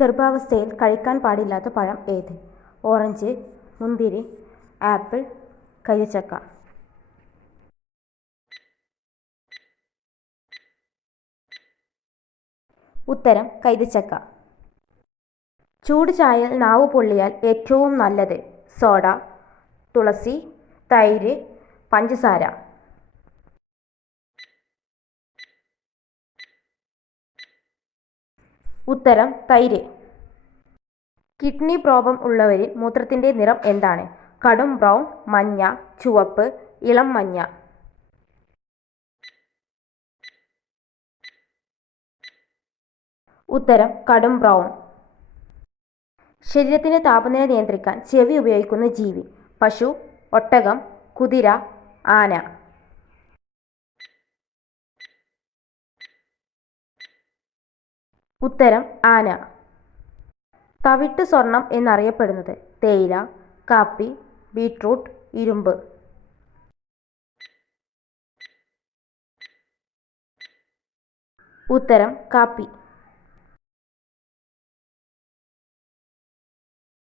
ഗർഭാവസ്ഥയിൽ കഴിക്കാൻ പാടില്ലാത്ത പഴം ഏത്? ഓറഞ്ച് മുന്തിരി ആപ്പിൾ കരിച്ചക്ക ഉത്തരം കൈതച്ചക്ക ചൂട് ചായയിൽ നാവ് പൊള്ളിയാൽ ഏറ്റവും നല്ലത് സോഡ തുളസി തൈര് പഞ്ചസാര. ഉത്തരം തൈര്. കിഡ്നി പ്രോബ്ലം ഉള്ളവരിൽ മൂത്രത്തിന്റെ നിറം എന്താണ്? കടും ബ്രൗൺ മഞ്ഞ ചുവപ്പ് ഇളം മഞ്ഞ. ഉത്തരം കടും ബ്രൗൺ. ശരീരത്തിന്റെ താപനില നിയന്ത്രിക്കാൻ ചെവി ഉപയോഗിക്കുന്ന ജീവി. പശു ഒട്ടകം കുതിര ആന. ഉത്തരം ആന. തവിട്ട് സ്വർണം എന്നറിയപ്പെടുന്നത് തേയില കാപ്പി ബീട്രൂട്ട് ഇരുമ്പ്. ഉത്തരം കാപ്പി.